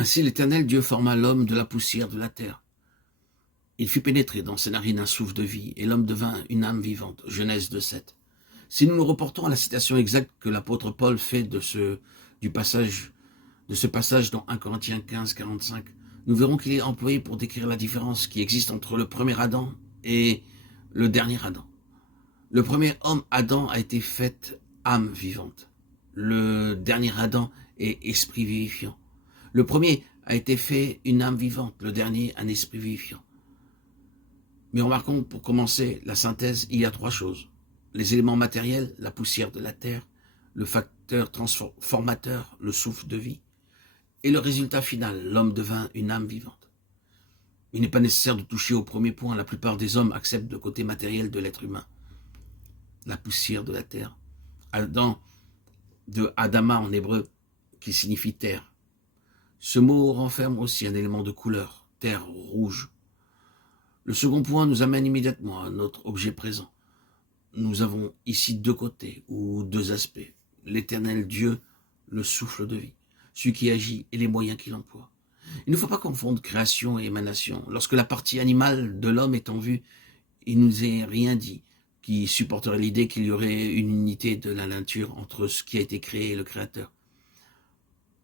Ainsi l'Éternel Dieu forma l'homme de la poussière de la terre. Il fit pénétrer dans ses narines un souffle de vie, et l'homme devint une âme vivante. Genèse 2:7. Si nous nous reportons à la citation exacte que l'apôtre Paul fait de ce passage dans 1 Corinthiens 15:45, nous verrons qu'il est employé pour décrire la différence qui existe entre le premier Adam et le dernier Adam. Le premier homme, Adam, a été fait âme vivante. Le dernier Adam est esprit vivifiant. Le premier a été fait une âme vivante, le dernier un esprit vivifiant. Mais remarquons, pour commencer la synthèse, il y a trois choses. Les éléments matériels, la poussière de la terre, le facteur transformateur, le souffle de vie, et le résultat final, l'homme devint une âme vivante. Il n'est pas nécessaire de toucher au premier point, la plupart des hommes acceptent le côté matériel de l'être humain. La poussière de la terre. Adam, de Adama en hébreu, qui signifie terre. Ce mot renferme aussi un élément de couleur, terre rouge. Le second point nous amène immédiatement à notre objet présent. Nous avons ici deux côtés ou deux aspects. L'Éternel Dieu, le souffle de vie, celui qui agit et les moyens qu'il emploie. Il ne faut pas confondre création et émanation. Lorsque la partie animale de l'homme est en vue, il ne nous est rien dit qui supporterait l'idée qu'il y aurait une unité de la nature entre ce qui a été créé et le Créateur.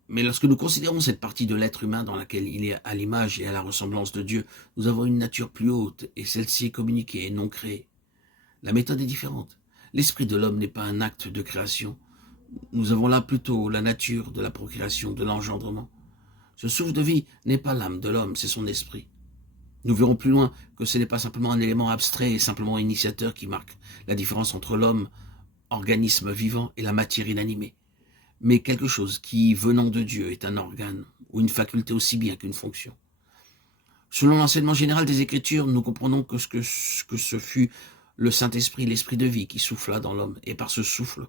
Mais lorsque nous considérons cette partie de l'être humain dans laquelle il est à l'image et à la ressemblance de Dieu, nous avons une nature plus haute et celle-ci est communiquée et non créée. La méthode est différente. L'esprit de l'homme n'est pas un acte de création. Nous avons là plutôt la nature de la procréation, de l'engendrement. Ce souffle de vie n'est pas l'âme de l'homme, c'est son esprit. Nous verrons plus loin que ce n'est pas simplement un élément abstrait et simplement initiateur qui marque la différence entre l'homme, organisme vivant, et la matière inanimée, mais quelque chose qui, venant de Dieu, est un organe ou une faculté aussi bien qu'une fonction. Selon l'enseignement général des Écritures, nous comprenons que ce fut le Saint-Esprit, l'Esprit de vie qui souffla dans l'homme, et par ce souffle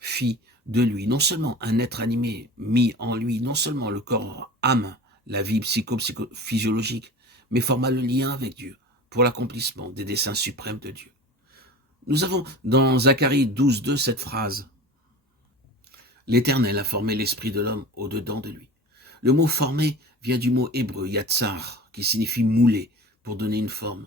fit de lui non seulement un être animé, mis en lui non seulement le corps âme, la vie psychophysiologique, mais forma le lien avec Dieu pour l'accomplissement des desseins suprêmes de Dieu. Nous avons dans Zacharie 12:2 cette phrase: l'Éternel a formé l'esprit de l'homme au-dedans de lui. Le mot formé vient du mot hébreu yatsar, qui signifie mouler, pour donner une forme.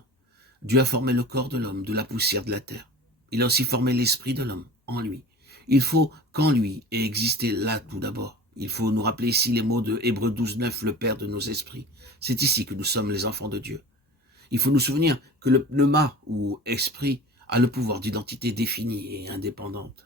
Dieu a formé le corps de l'homme de la poussière de la terre. Il a aussi formé l'esprit de l'homme en lui. Il faut qu'en lui ait existé là tout d'abord. Il faut nous rappeler ici les mots de Hébreux 12:9, le Père de nos esprits. C'est ici que nous sommes les enfants de Dieu. Il faut nous souvenir que le pneuma ou esprit a le pouvoir d'identité définie et indépendante.